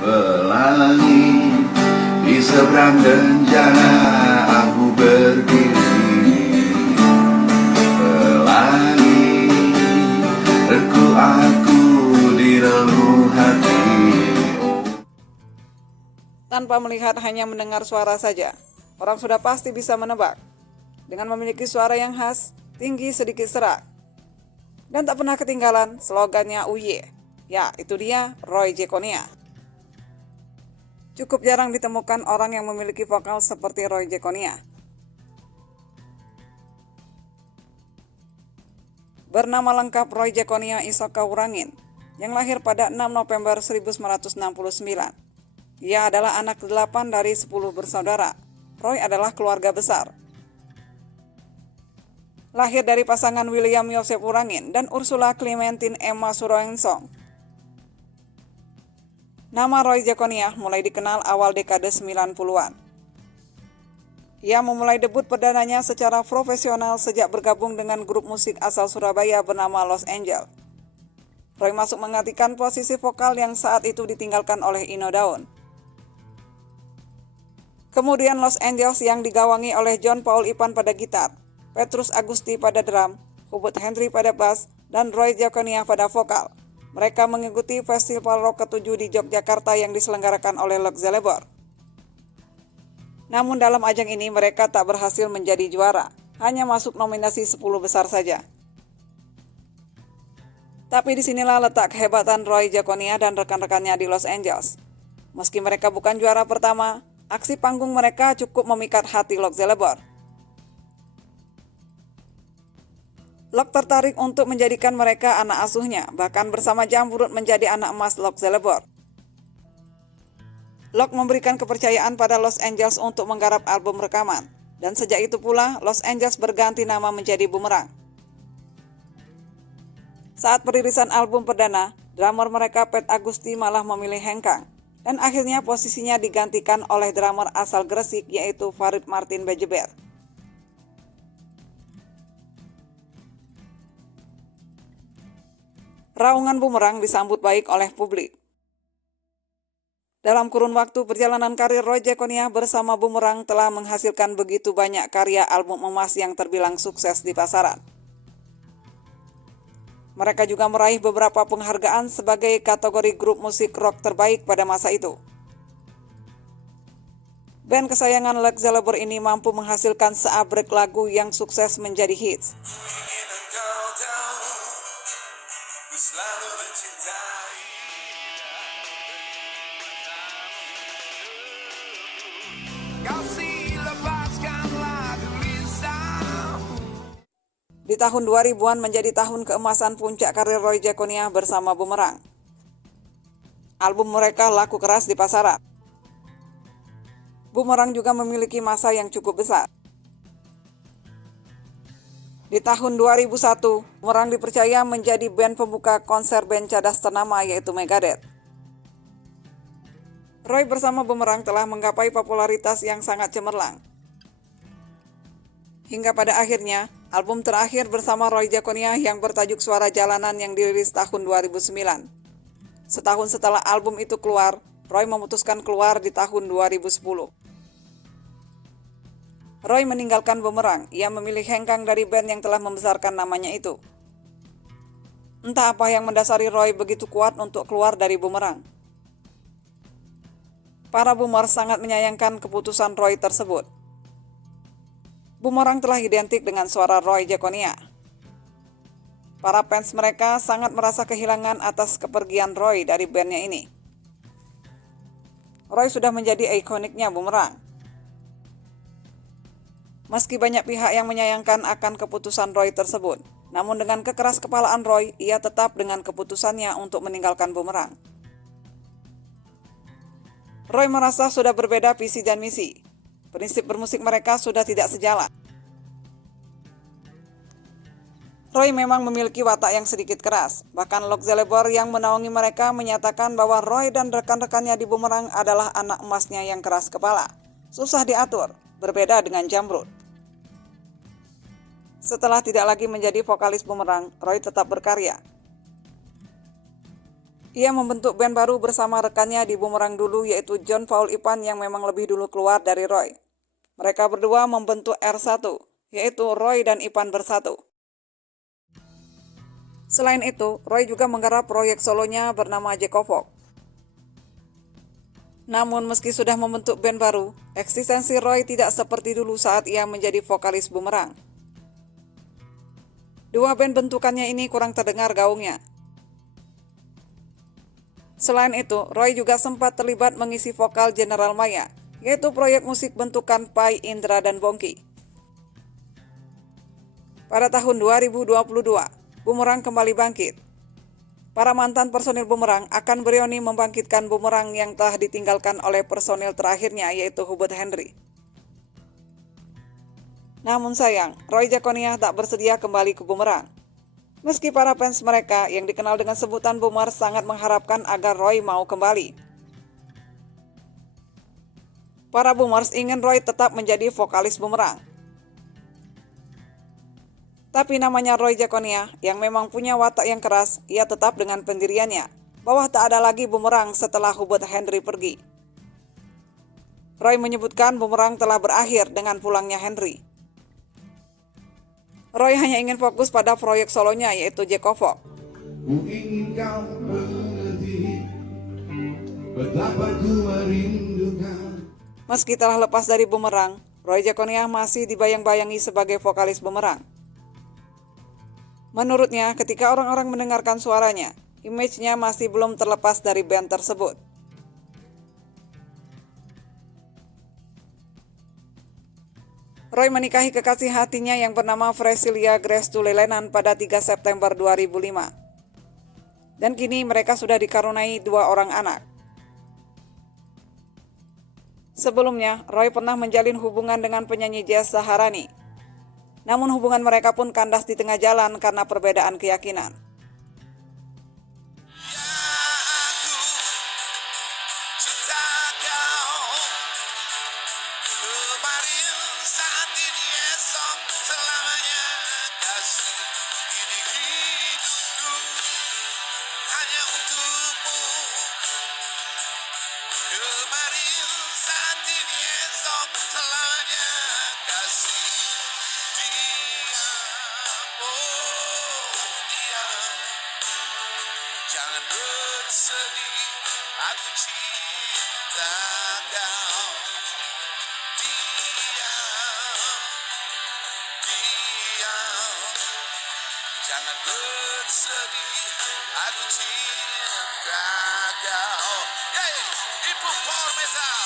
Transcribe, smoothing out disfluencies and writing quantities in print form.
Pelangi di seberang bencana aku berdiri. Pelangi reku aku di relung hati. Tanpa melihat, hanya mendengar suara saja, orang sudah pasti bisa menebak. Dengan memiliki suara yang khas, tinggi sedikit serak, dan tak pernah ketinggalan slogannya UY. Ya, itu dia Roy Jekonia. Cukup jarang ditemukan orang yang memiliki vokal seperti Roy Jekonia. Bernama lengkap Roy Jekonia Isoka Wurangin, yang lahir pada 6 November 1969. Ia adalah anak 8 dari 10 bersaudara. Roy adalah keluarga besar. Lahir dari pasangan William Yosef Wurangin dan Ursula Clementine Emma Suroensong. Nama Roy Jekonia mulai dikenal awal dekade 90-an. Ia memulai debut perdananya secara profesional sejak bergabung dengan grup musik asal Surabaya bernama Los Angeles. Roy masuk menggantikan posisi vokal yang saat itu ditinggalkan oleh Ino Daun. Kemudian Los Angeles yang digawangi oleh John Paul Ipan pada gitar, Petrus Agusti pada drum, Hubert Henry pada bass, dan Roy Jekonia pada vokal. Mereka mengikuti festival rock ke-7 di Yogyakarta yang diselenggarakan oleh Luxelebor. Namun dalam ajang ini mereka tak berhasil menjadi juara, hanya masuk nominasi 10 besar saja. Tapi disinilah letak kehebatan Roy Jekonia dan rekan-rekannya di Los Angeles. Meski mereka bukan juara pertama, aksi panggung mereka cukup memikat hati Luxelebor. Lok tertarik untuk menjadikan mereka anak asuhnya, bahkan bersama Jambrut menjadi anak emas Luxelebor. Lok memberikan kepercayaan pada Los Angeles untuk menggarap album rekaman, dan sejak itu pula Los Angeles berganti nama menjadi Bumerang. Saat perilisan album perdana, drummer mereka Pet Agusti malah memilih hengkang, dan akhirnya posisinya digantikan oleh drummer asal Gresik yaitu Farid Martin Bejeber. Raungan Bumerang disambut baik oleh publik. Dalam kurun waktu perjalanan karir Roy Jekonia bersama Bumerang telah menghasilkan begitu banyak karya album emas yang terbilang sukses di pasaran. Mereka juga meraih beberapa penghargaan sebagai kategori grup musik rock terbaik pada masa itu. Band kesayangan Luxelebor ini mampu menghasilkan seabrek lagu yang sukses menjadi hits. Di tahun 2000-an menjadi tahun keemasan puncak karir Roy Jekonia bersama Bumerang. Album mereka laku keras di pasaran. Bumerang juga memiliki masa yang cukup besar. Di tahun 2001, Bumerang dipercaya menjadi band pembuka konser band cadas ternama yaitu Megadeth. Roy bersama Bumerang telah menggapai popularitas yang sangat cemerlang. Hingga pada akhirnya, album terakhir bersama Roy Jekonia yang bertajuk Suara Jalanan yang dirilis tahun 2009. Setahun setelah album itu keluar, Roy memutuskan keluar di tahun 2010. Roy meninggalkan Bumerang, ia memilih hengkang dari band yang telah membesarkan namanya itu. Entah apa yang mendasari Roy begitu kuat untuk keluar dari Bumerang. Para boomer sangat menyayangkan keputusan Roy tersebut. Bumerang telah identik dengan suara Roy Jekonia. Para fans mereka sangat merasa kehilangan atas kepergian Roy dari bandnya ini. Roy sudah menjadi ikoniknya Bumerang. Meski banyak pihak yang menyayangkan akan keputusan Roy tersebut, namun dengan kekeras kepalaan Roy, ia tetap dengan keputusannya untuk meninggalkan Bumerang. Roy merasa sudah berbeda visi dan misi. Prinsip bermusik mereka sudah tidak sejalan. Roy memang memiliki watak yang sedikit keras. Bahkan Luxelebor yang menaungi mereka menyatakan bahwa Roy dan rekan-rekannya di Bumerang adalah anak emasnya yang keras kepala, susah diatur, berbeda dengan Jambrut. Setelah tidak lagi menjadi vokalis Bumerang, Roy tetap berkarya. Ia membentuk band baru bersama rekannya di Bumerang dulu, yaitu John Paul Ipan yang memang lebih dulu keluar dari Roy. Mereka berdua membentuk R1, yaitu Roy dan Ipan bersatu. Selain itu, Roy juga menggarap proyek solonya bernama Jekovok. Namun meski sudah membentuk band baru, eksistensi Roy tidak seperti dulu saat ia menjadi vokalis Bumerang. Dua band bentukannya ini kurang terdengar gaungnya. Selain itu, Roy juga sempat terlibat mengisi vokal General Maya, yaitu proyek musik bentukan Pai, Indra, dan Bongki. Pada tahun 2022, Bumerang kembali bangkit. Para mantan personil Bumerang akan bereuni membangkitkan Bumerang yang telah ditinggalkan oleh personil terakhirnya, yaitu Hubert Henry. Namun sayang, Roy Jaconia tak bersedia kembali ke Bumerang. Meski para fans mereka yang dikenal dengan sebutan Boomer sangat mengharapkan agar Roy mau kembali. Para Boomers ingin Roy tetap menjadi vokalis Bumerang. Tapi namanya Roy Jaconia yang memang punya watak yang keras, ia tetap dengan pendiriannya, bahwa tak ada lagi Bumerang setelah Hubert Henry pergi. Roy menyebutkan Bumerang telah berakhir dengan pulangnya Henry. Roy hanya ingin fokus pada proyek solonya, yaitu Jekovok. Ku ingin kau mengerti betapa ku merindukan. Meski telah lepas dari Bumerang, Roy Jaconia masih dibayang-bayangi sebagai vokalis Bumerang. Menurutnya, ketika orang-orang mendengarkan suaranya, image-nya masih belum terlepas dari band tersebut. Roy menikahi kekasih hatinya yang bernama Fresilia Grace Tulelenan pada 3 September 2005. Dan kini mereka sudah dikaruniai 2 orang anak. Sebelumnya, Roy pernah menjalin hubungan dengan penyanyi jazz Saharani. Namun hubungan mereka pun kandas di tengah jalan karena perbedaan keyakinan. Jangan bersedih, aku cinta kau. Diam, jangan bersedih, aku cinta kau. Yeay, Ibu Formesa.